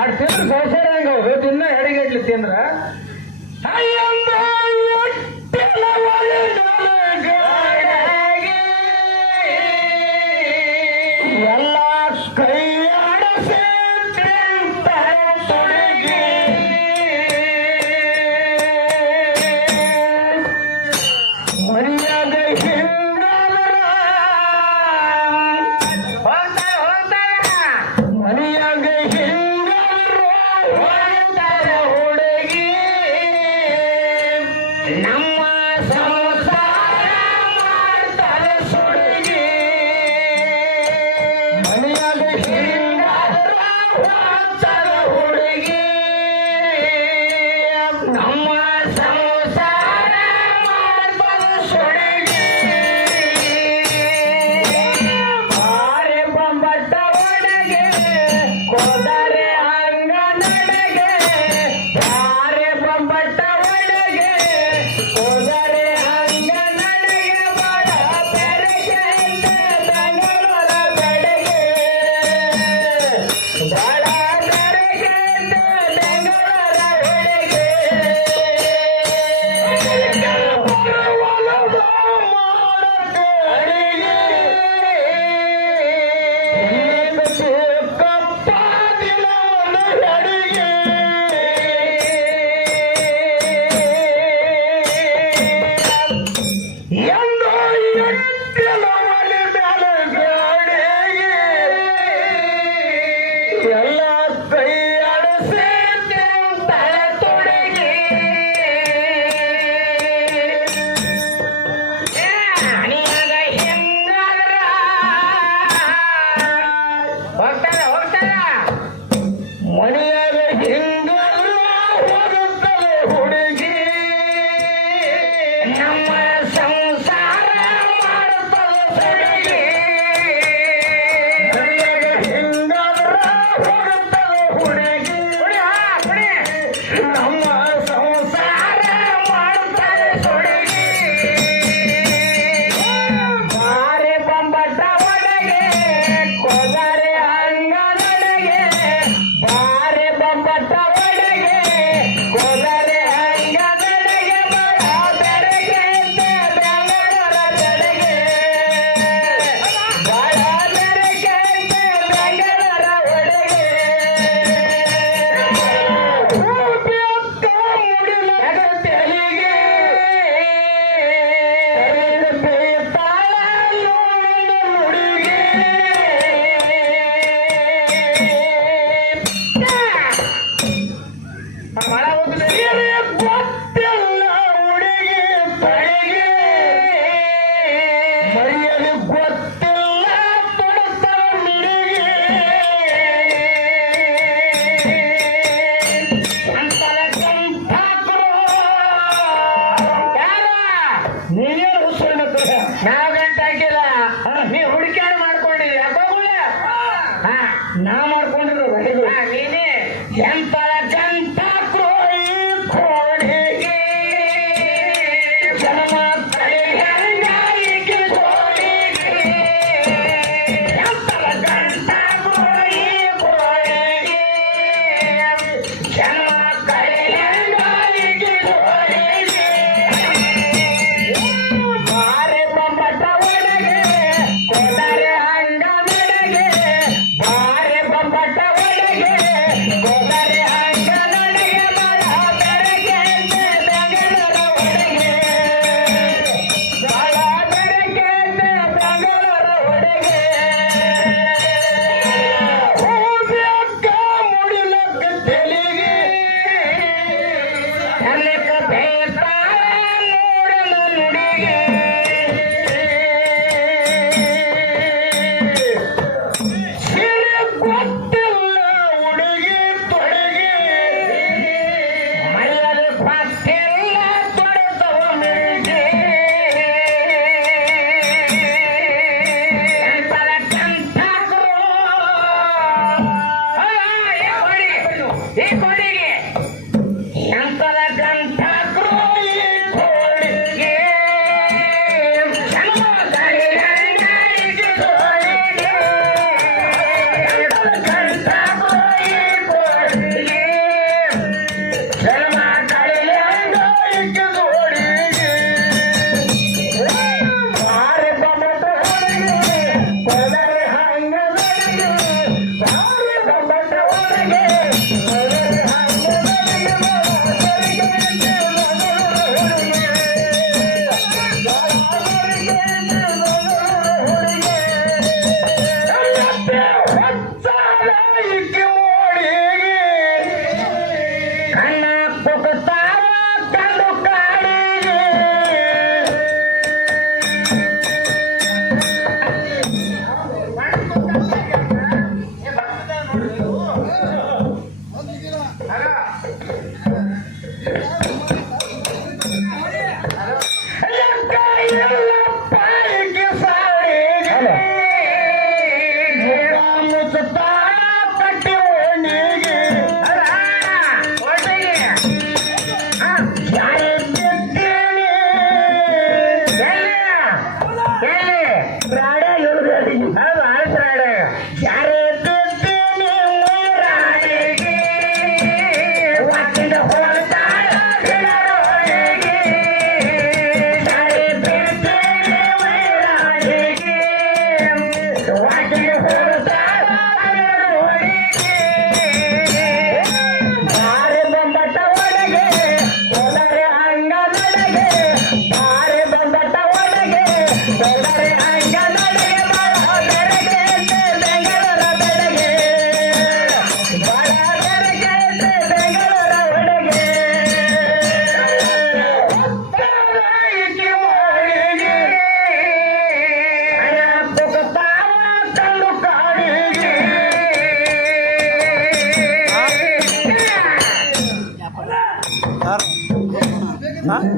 ಅಡ್ ತಿಂದ್ರೆ ಸಂಸಾರ ಹೆಂಗ ಹೋಗುದು ದಿನ ಎಡಗಟ್ಲಿ ತಿಂದ್ರ ಎಲ್ಲ ಕೈ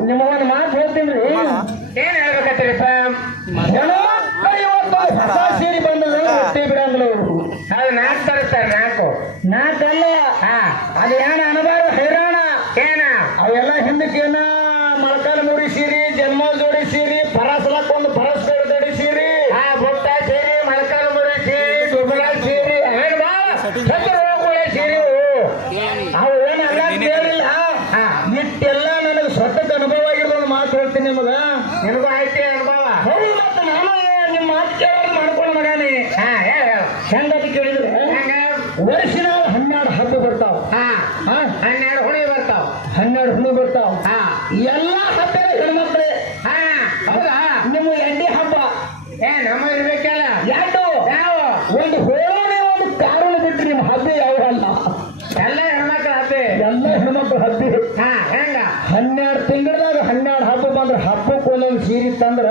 ನಿಮಗೊಂದು ಮಾತು ಹೇಳ್ತೀನಿ. ಏನ್ ಹೇಳ್ಬೇಕತ್ತೀರಿಪ್ಪ? ಹೆಣ್ಮಕ್ಳು ಇವತ್ತು ಹೊಸ ಸೀರೆ ಬಂದದ ರೊಟ್ಟಿ ಬಿಡಂಗಿಲ್ಲ ಅವರು. ಅದು 4 ತರಿಸ್ತಾರೆ, 4. ನಾಲ್ಕಲ್ಲ, ಅದು ಏನ ಅನಬಾರ್ದು ಹೈರಾಣ. ಏನ ಅವೆಲ್ಲ ಹಿಂದಕ್ಕೇನ ಮೊಳಕಾಲ ಮುರಿ ಸೀರೆ, ಜನ್ಮಲ್ ಜೋಡಿ ಸೀರೆ, ಪರಸಲಕ್ಕೊಂದು ಪರಸ್ ಜೋಡಿ ಸೀರೆ, ಬುಟ್ಟ ಸೀರೆ, ಮೊಳಕಾಲು ಮುರಿ ಸೀರೆ, ದುಬಲ ಸೀರೆ, ಏನು ಬಾ ಹೋಗುಳೆ ಸೀರೆ. ಅವು ಏನ ಅಲ್ಲ ಕೇಳಿಲ್ಲ. ಇಟ್ಟೆಲ್ಲ ನನಗೆ ಸ್ವತಃ ಅನುಭವ ಆಗಿರೋದು ಮಾತು ಹೇಳ್ತೀನಿ ನಿಮಗ. ನಿನಗೂ ಐತಿ ಅನುಭವ? ಹೌದು, ಮತ್ತೆ ನಾನು ನಿಮ್ಮ ಮಾತು ಕೇಳೋದು ಮಾಡ್ಕೊಂಡು ಮಗಾನೆ. ಹೆಂಗತಿ ಕೇಳಿದ್ರೆ ವರ್ಷಿನ 12 ಹಬ್ಬ ಬರ್ತಾವ. 12 ಹುಳಿ ಬರ್ತಾವ. 12 ಹುಣ್ಣಿ ಬರ್ತಾವ. ಎಲ್ಲ ಹಬ್ಬ ಹೆಣ್ಮಕ್ಳೆ. ಹೌದಾ? ನಿಮ್ಮ ಎಣ್ಣೆ ಹಬ್ಬ ನಮ್ಮ ಇರ್ಬೇಕಲ್ಲ. ಎರಡು ಯಾವ? ಒಂದು ಹೋಳಿ, ಒಂದು ಕಾರಣ ಬಿಟ್ಟು ನಿಮ್ಮ ಹಬ್ಬ ಯಾವ ಅಲ್ಲ. ಎಲ್ಲ ಹೆಣ್ಮಕ್ಳ ಹಬ್ಬೆ. ಎಲ್ಲ ಹೆಣ್ಮಕ್ಳು ಹಬ್ಬಿ. ಹೆಂಗ 12 ತಿಂಗಳದಾಗ 12 ಹಬ್ಬ ಬಂದ್ರೆ ಹಬ್ಬಕ್ಕೆ ಒಂದೊಂದು ಸೀರೆ ತಂದ್ರ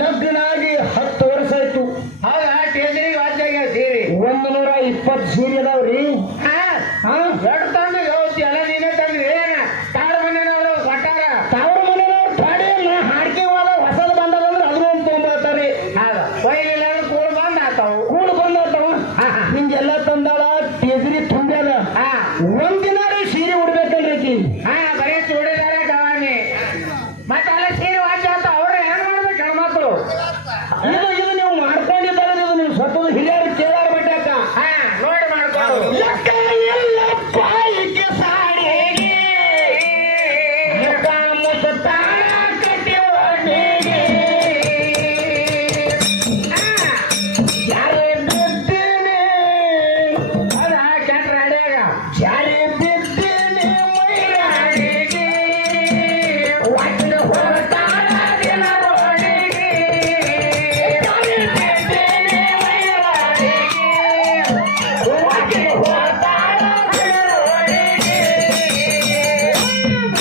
ಲಗ್ನ ಆಗಿ 10 ವರ್ಷ ಆಯ್ತು. ಹೌದಾ? ಟೇಜರಿಗೆ ವಾಚ್ ಆಗ್ಯಾವ ಸೀರೆ. 120 ಸೀರೆ ಅದಾವ್ರಿ. ಎರಡು ತಂದು ಹೋಗ್ತಿ ಎಲ್ಲ ನೀನೇ ತಂದ್ರಿ. ಏನ ತಾಡು ಮನೆಯವರು ಕೊಟ್ಟಾರ? ತಾವ್ರ ಮನೆಯವ್ರು ತಾಡಿ ಹಾಡಿಕೆ ಹೋದ ಹೊಸದು ಬಂದದಂದ್ರೆ ಅದ್ರ ಒಂದು ತೊಗೊಂಬರ್ತಾರೆ. ಒಯ್ಲಿಲ್ಲ ಅಂದ್ರೆ ಕೂಳು ಬಂದ್ ಆತಾವು. ಕೂಡು ಬಂದಾತವ. ಹಿಂಗೆಲ್ಲ ತಂದಾಳ, ಟೇಜರಿ ತುಂಬ್ಯಾದ. ಒಂದಿನ ಸೀರೆ ಉಡ್ಬೇಕಲ್ರಿ ಆಕಿ. ಬರೀ ಚೂಡಿದಾರ ಗವಾಣಿ ಮತ್ತೆ ಅಲ್ಲ ಸೀರೆ ವಾಚ್ ಆತ. ಅವ್ರ ಏನ್ ಮಾಡ್ಬೇಕು ಹೆಣ್ಮಕ್ಳು? ಇದು ನೀವು ಮಾಡ್ಕೊಂಡಿದ್ದಾರೆ. ಇದು ನೀವು ಸ್ವತಃ ಹಿರಿಯರು ಕೇಳಾರ ಬಿಟ್ಟಾಕ ನೋಡಿ ಮಾಡ್ಕೊಂಡು ಎಲ್ಲ ಪಾಯಿಕೆ ಸಾಡಿಗೆ ಮುಖ ಮುಸುತ್ತಾನ ಕಟ್ಟಿ ಒಡಿಗೆ ಜಾರಿ ಬಿದ್ದೀನಿ. ಅದ ಕೆಟ್ಟ ರಾಡಿಯಾಗ ಜಾರಿ ಬಿದ್ದೀನಿ ಮೈರಾಡಿಗೆ ಒಟ್ಟು ಹೊರತಾಳ ದಿನ ರೋಡಿಗೆ. ಜಾರಿ ಬಿದ್ದೀನಿ ಮೈರಾಡಿಗೆ ಒಟ್ಟು ಹೊರತಾಳ ದಿನ ರೋಡಿಗೆ.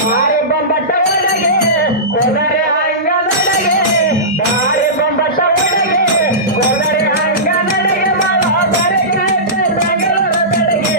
ಬಾರಿ ಬೊಂಬಟ್ಟ ಒಳಗೆ ಹೋದರೆ ಹಂಗ ನಡೆಗೆ, ಬಾರಿ ಬೊಂಬಟ್ಟ ಒಳಗೆ ಹೋದರೆ ಹಂಗ ನಡೆಗೆ, ಬೆಳಗ್ಗೆ ಬೆಂಗಳೂರು ಬೆಳಗ್ಗೆ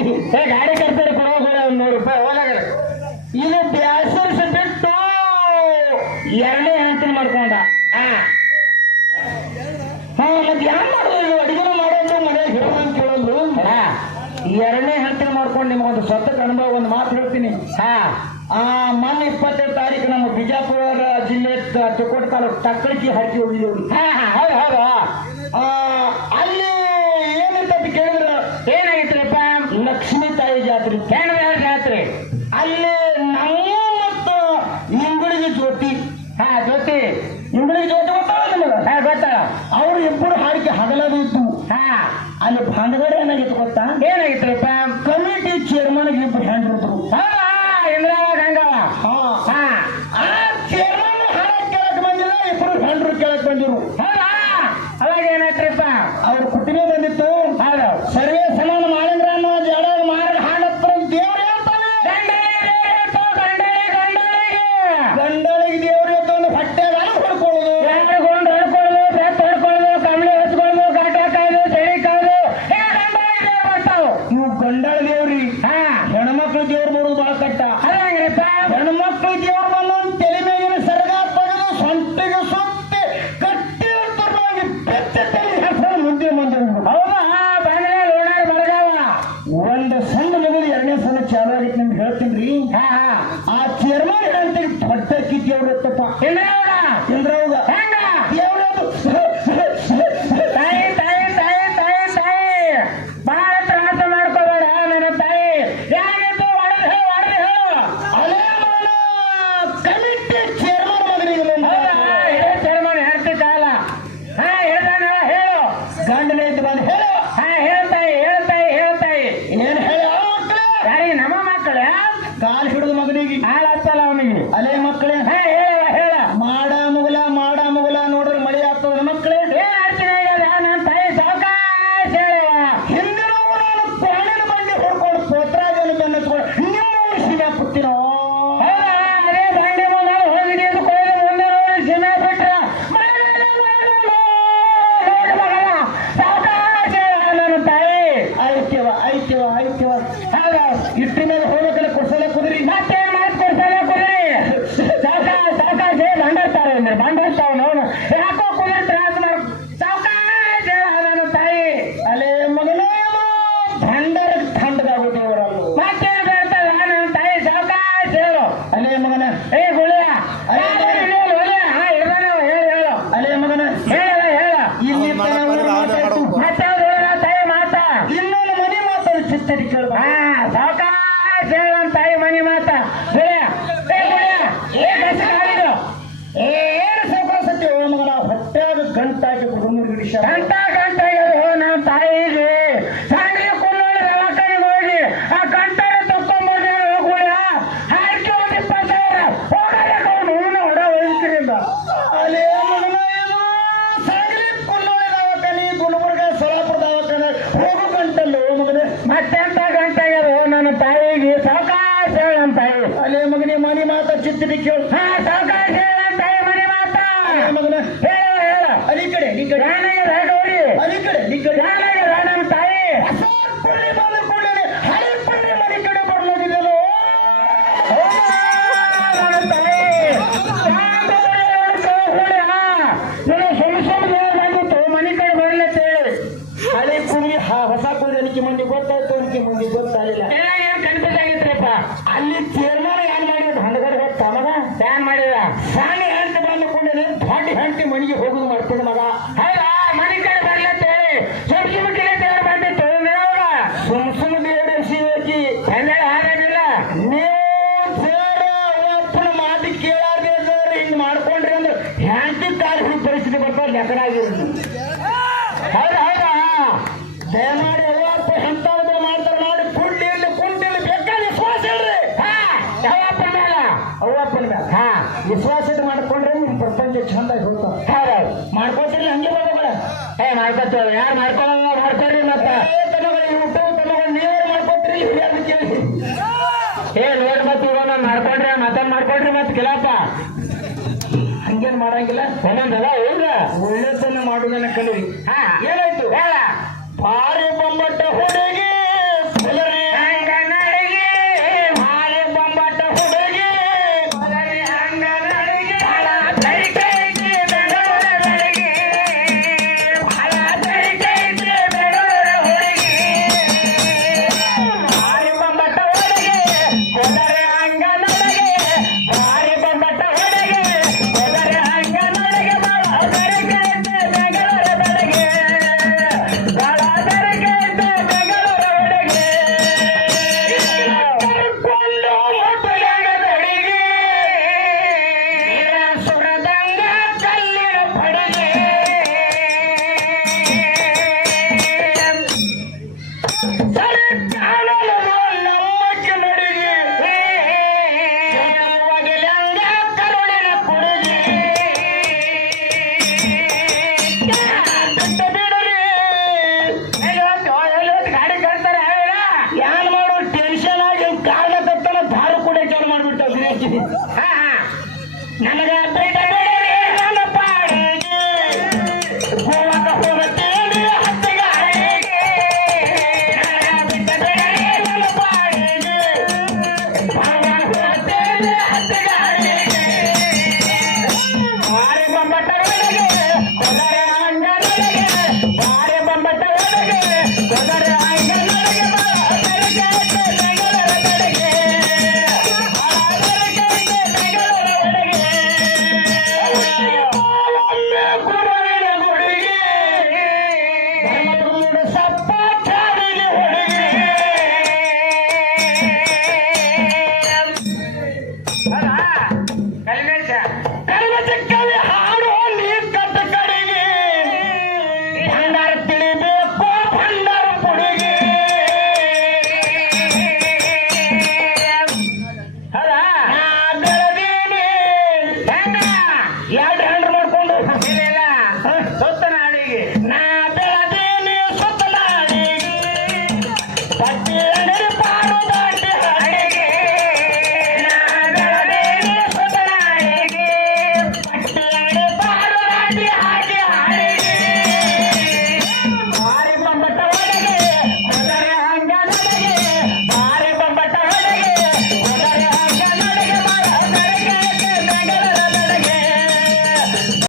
ಮಾಡಿದಿ ಗಾಡಿ ಕರ್ತಾರೆ ಕೊಡೋಗಳ ಒಂದು ₹100 ಹೋದಾಗ ಇದು ಬ್ಯಾಸರ್ಸ್ ಬಿಟ್ಟು ಎರಡನೇ ಹೆಂಡತಿ ಮಾಡ್ಕೊಂಡ ಮತ್ತೆ ಯಾರು ಮಾಡೋದು ಅಡಿಗೆ ಮಾಡೋದು ಮನೆಯಾಗ ಹಿಡಿದು ಕೇಳೋದು ಎರಡನೇ ಹೆಂಡತಿ ಮಾಡ್ಕೊಂಡು ನಿಮಗೊಂದು ಸ್ವತಃ ಅನುಭವ ಒಂದು ಮಾತು ಹೇಳ್ತೀನಿ ಮೊನ್ನೆ 22 ತಾರೀಕು ನಮ್ಮ ಬಿಜಾಪುರ ಜಿಲ್ಲೆ ತಿಕೋಟ ತಾಲೂಕು ಟಕ್ಕಳಿಗೆ ಹಾಕಿ ಹೋಗಿದ್ದೀವಿ ಹೌದು ಅಲ್ಲಿ ಏನಂತ ಕೇಳಿದ್ರ ಏನಾಗಿತ್ತಪ್ಪ ಲಕ್ಷ್ಮೀ ತಾಯಿ ಜಾತ್ರೆ ಜಾತ್ರೆ ಅಲ್ಲಿ ನಾವು ಮತ್ತು ಇಂಗಳಿಗೆ ಜ್ಯೋತಿ ಜೊತೆ ಇಂಗಳಿಗೆ ಜ್ಯೋತಿ ಗೊತ್ತಾಗ ನಿಮಗ ಗೊತ್ತಾಳ ಅವರು ಇಬ್ಬರು ಹಾಡಿಕೆ ಹಗಲದು ಇತ್ತು ಅಲ್ಲಿ ಭಾಂಡಗಡೆ ಏನಾಗಿತ್ತು ಗೊತ್ತಾ ಏನಾಗಿತ್ತಪ್ಪ ಕಮಿಟಿ ಚೇರ್ಮನ್ಗೆ ಇಬ್ಬರು ಹೆಂಡ್ರಿದ್ರು ಇಂದ್ರಾವ ಗಂಗವ ಆ ಚೇರ್ಮನ್ ಹಾಡ ಕೇಳಕ್ ಬಂದಿಲ್ಲ ಇಬ್ಬರು ಹೆಂಡ್ರು ಕೇಳಕ್ ಬಂದಿರು ಅವಾಗ ಏನಾಯ್ತ್ರಪ್ಪ ಅವ್ರ ಕುಟುಂಬ ಬಂದಿತ್ತು ಹೌದು ಸರ್ವೇ ಸಮಾನ ಮಾಡಿದ್ರ ಅನ್ನೋ ಜಡ ಮಾರ್ಗ ಹಾಡತ್ರ ದೇವ್ರು ಹೇಳ್ತಾನೆ ಗಂಡಳಿಗೆ ದೇವ್ರು ಹೇಳ್ತಾನೆ ಹೊಟ್ಟೆಗಾಲ ಹೊಡ್ಕೊಳ್ಳೋದು ಕಂಬಳಿ ಹಚ್ಕೊಳ್ಳೋದು ಕಾಟ ಕಾಯ್ದು ಚಳಿ ಕಾಯ್ದು ಇವು ಗಂಡಳ ದೇವ್ರಿ ಹೆಣ್ಮಕ್ಳು ದೇವ್ರು ಬರೋದು ಬಹಳ ಕಟ್ಟ ಅದಂಗ್ರಪ್ಪ ಹೆಣ್ಮಕ್ಳು ದೇವ್ರು ಬಂದು ತಲೆ ಮೇಲಿನ ಸರಗ ತೆಗೆದು ಸೊಂಟಿಗೆ ಸುತ್ತಿ ಕಟ್ಟಿ ತರವಾಗಿ ಬೆಚ್ಚ ತಲೆ ಹೆಸರು ಮುಂದೆ ಮುಂದೆ ಹೌದಾ ಬಂದ್ರೆ ಲೋಣಾರ್ ಬರಗಾವ ಒಂದು ಸಣ್ಣ ಮಗು ಎರಡನೇ ಸಲ ಚಾಲು ಆಗಿತ್ತು ನಿಮ್ಗೆ ಹೇಳ್ತೀನಿ ಆ ಚೇರ್ಮನ್ ಹೇಳ್ತೀವಿ ಹೊಟ್ಟೆ ದೇವ್ರು ಇತ್ತಪ್ಪ ಇಂದ್ರವ್ಗ ಹೆಂಗ ದೇವ್ರದು ತಾಯಿ ತಾಯಿ ತಾಯಿ ತಾಯಿ ತಾಯಿ ಬಹಳ ತ್ರಾಸ ಮಾಡ್ಕೋಬೇಡ ನನ್ನ ತಾಯಿ ಯಾರಿಗೂ ಹೊಡೆದು ಹೇಳು ಅಲೇ ಕಮಿಟಿ ಚೇರ್ಮನ್ ಮಗನಿಗೆ ಇದೇ ಚರ್ಮನ್ ಹೇಳ್ತಿ ಕಾಲ ಹೇಳ್ತಾನೆ ಹೇಳು ಗಂಡನೇ ಇದ್ದು ಬಂದು ಹೇಳು ಹೇಳ್ತಾಯಿ ಏನ್ ಹೇಳ ಯಾರಿಗೆ ನಮ್ಮ ಮಕ್ಕಳು ಕಾಲು ಹಿಡಿದು ಮಗನಿಗೆ ಹಾಳಾಗ್ತಲ್ಲ ಅವನಿಗೆ ಅಲೇ ಮಕ್ಕಳೇ ಹೇಳ ಮಾಡ ಮುಗುಲ ನೋಡ್ರಿ ಮಳೆ ಆಗ್ತದ ಮಕ್ಕಳೇ ಏನ್ ಅರ್ಚನೆ ಆಗ್ಯದ ನನ್ನ ತಾಯಿ ಸಾವಕಾಶ ಹೇಳುವ ಹಿಂದಿನ ಊರನ್ನು ಪ್ರಾಣಿನ ಬಂಡಿ ಹೊಡ್ಕೊಂಡು ಪೋತ್ರಾಜನ ಬೆನ್ನತ್ಕೊಂಡು ನೀವು ಸೀದಾ ಪುತ್ತಿನೋ ಹೌದಾ ಅದೇ ಬಂಡಿ ಮುಂದೆ ಹೋಗಿ ಕೊಯ್ದು ಮುಂದೆ ನೋಡಿ ಸಿಮೆ ಬಿಟ್ರ ಸಾವಕಾಶ ಹೇಳ ನನ್ನ ತಾಯಿ ಐಕ್ಯವ ಹೌದು ಇಟ್ಟ ಮೇಲೆ ಹೋಗ್ಬೇಕಲ್ಲ ಕುರ್ಸಲ ಕುದುರಿ ಮತ್ತೇನ್ ಮಾತು ಕೊಡ್ಸಲ್ಲ ಕುದುರಿ ಸಾವಕಾಶ ಬಂಡಿರ್ತಾರೆ ಅಂದ್ರೆ ಬಂಡಿರ್ತಾವ ನೋಡು ಯಾಕೋ ಕುದುರೆ ತ್ರಾಸ ಮಾಡ ಸಾವಕಾಶ ಹೇಳ ನನ್ನ ತಾಯಿ ಅಲೇ ಮಗನೇ ಭಂಡಾರ ಖಂಡದಾಗುತ್ತೇವರಲ್ಲ ಮತ್ತೇನು ಹೇಳ್ತಾರ ನನ್ನ ತಾಯಿ ಸಾವಕಾಶ ಹೇಳು ಅಲೇ ಮಗನ ಏ ಗುಳಿಯ ಹೇಳು ಅಲೇ ಮಗನ ಹೇಳ ಇಲ್ಲಿ ಮಾತಾಯ್ತು ಮತ್ತೆ ತಾಯಿ ಮಾತಾ ಇನ್ನೊಂದು ಮನೆ ಮಾತಾಡಿ ಚಿತ್ತರಿ ಕೇಳ್ಬ ಸಾವಕಾಶ ಹೇಳನ್ ತಾಯಿ ಮನಿ ಮಾತ ಏನು ಸಾವಕಾಸತ್ತೆ ಓ ಮಗನ ಹೊಟ್ಟಾಗ ಗಂಟಾಗಿ ಕುಟುಂಬ ಗಂಟಾಗಿ ನಮ್ಮ ತಾಯಿಗೆ ಸಾಂಗ್ಲಿ ಕುಲ್ಲೋಳಿ ರವಾಕನಿಗೆ ಹೋಗಿ ಆ ಗಂಟೆ ತಕ್ಕೊಂಡ್ಬಂದ್ರೆ ಹೋಗುಳ ಹಾಕಿ ಒಂದು 20,000 ಹೋಗಬೇಕು ನೀನು ಹೊಡ ವಹಿಸ್ಕಿರಿಂದ ಅಲೇ ಮಗನ ಇದು ಸಾಗಲಿ ಕುಲ್ಲೋಳಿ ದವಾಖಾನಿ ಗುಲ್ಬರ್ಗ ಸೊಲಾಪುರ ದವಾಖಾನೆ ಹೋಗು ಗಂಟಲ್ಲ ಓ ಮಗನೇ ಮತ್ತೆಂತ ಗಂಟಾಗ್ಯದು ನನ್ನ ತಾಯಿಗೆ ಸಾವಕಾಶ ಹೇಳನ್ ತಾಯಿ ಅಲೇ ಮಗನೇ ಮನೆ ಮಾತಾ ಚಿತ್ತರಿ ಕೇಳು ಸಾವಕಾಶ ಹೇಳನ್ ತಾಯಿ ಮನಿ ಮಾತಾ ಮಗನ ಹೇಳ ಅಲ್ಲಿ ಕಡೆ ಯಾನಿಗೆ ರಾಗವರಿ ಅಲ್ಲಿ ಕಡೆ ಯಾನಿಗೆ ನಮ್ಮ ತಾಯಿ ಪುಣ್ಯ ಬಂದ ಕೂಡಲೇ ಹಳೆ ಪುಣ್ಯ ಮನೆ ಕಡೆ ಬರ್ಲೋದಿದೆಯಲ್ಲೋ ನನ್ನ ತಾಯಿ ಬಂದಿತ್ತು ಮನೆ ಕಡೆ ಬರ್ಲತ್ತೇಳಿ ಹಳೆ ಕುರಿ ಹೊಸ ಕುರಿ ಅದಕ್ಕೆ ಮಂದಿ ಗೊತ್ತಾಯ್ತು ಅದಕ್ಕೆ ಮಂದಿ ಗೊತ್ತಾಗಲಿಲ್ಲ ಏನ್ ಕನ್ಫ್ಯೂಸ್ ಆಗಿದ್ರಪ್ಪ ಅಲ್ಲಿ ಚೇರ್ಮನ್ ಏನ್ ಮಾಡಿದ ಹಂಡಗಡೆ ತಮಗ ಪ್ಲಾನ್ ಮಾಡಿದ ಸಾಣಿ ಹೆಂಡತಿ ಬಂದುಕೊಂಡೇ ದೊಡ್ಡ ಹೆಂಡತಿ ಮನೆಗೆ ಹೋಗುದು ಮಾಡ್ತೀನಿ ಮಗ ಹೌದಾ ಮನೆ ಕಡೆ ಬರ್ಲತ್ತೇಳಿ ಸುಮ್ ಕಿಲೆ ದೇವ್ರು ಬಂದಿತ್ತು ಸುಮ್ ಬೇಡ ಶಿವಕಿ ಕನ್ನಡ ಹಾಗಾಗಿಲ್ಲ ನೀವು ಅಪ್ಪನ ಮಾತು ಕೇಳಾರ್ದೆ ಹಿಂಗ್ ಮಾಡ್ಕೊಂಡ್ರಿ ಅಂದ್ರೆ ಹೆಂಡತಿ ಕಾಲು ಹಿಡಿದು ಪರಿಸ್ಥಿತಿ ಬರ್ತಾರೆ ಲೆಕ್ಕರಾಗಿರೋದು ಹೌದಾ ದಯಮಾಡಿ ಎಲ್ಲಪ್ಪ ಎಂತಾವ್ದು ಮಾಡ್ತಾರೆ ಮಾಡಿ ಕುಂಟಿರ್ಲಿ ಬೇಕಾದ್ರೆ ವಿಶ್ವಾಸ ಇಲ್ರಿ ಯಾವಪ್ಪನ ಮೇಲ ಅವ್ವಪ್ಪನ ಮೇಲೆ ವಿಶ್ವಾಸ ಇಟ್ಟು ಮಾಡ್ಕೊಂಡ್ರೆ ನಿಮ್ ಪ್ರಪಂಚ ಚಂದಾಗಿ ಹೋಗ್ತಾವ ಹೌದೌದು ಮಾಡ್ಕೊತಿರ್ಲಿ ಹಂಗೆ ಬರೋಗಳ ಮಾಡ್ಕೊತೇವೆ ಯಾರು ಮಾಡ್ಕೊಳ್ರಿ ಮತ್ತ ತಮಗಳು ಯೂಟ್ಯೂಬ್ ತಮಗಳು ನೀವೇ ಮಾಡ್ಕೊತೀರಿ ಹಿರಿಯರ್ನ ಕೇಳಿ ನೋಡ್ ಮತ್ತೆ ನಾನು ಮಾಡ್ಕೊಂಡ್ರೆ ಮತ್ತೊಂದು ಮಾಡ್ಕೊಂಡ್ರಿ ಮತ್ತೆ ಕೆಲಪ್ಪ ಹಂಗೇನ್ ಮಾಡಂಗಿಲ್ಲ ಒಂದೊಂದಲ್ಲ ಹೌದ ಒಳ್ಳೆದನ್ನ ಮಾಡುದನ್ನ ಕಲೀರಿ ಏನಾಯ್ತು ಹೇಳ ಭಾರಿ ಬೊಮ್ಮಟ್ಟ ಹುಡುಗಿ ಹಾ ಹಾ ನಮಗ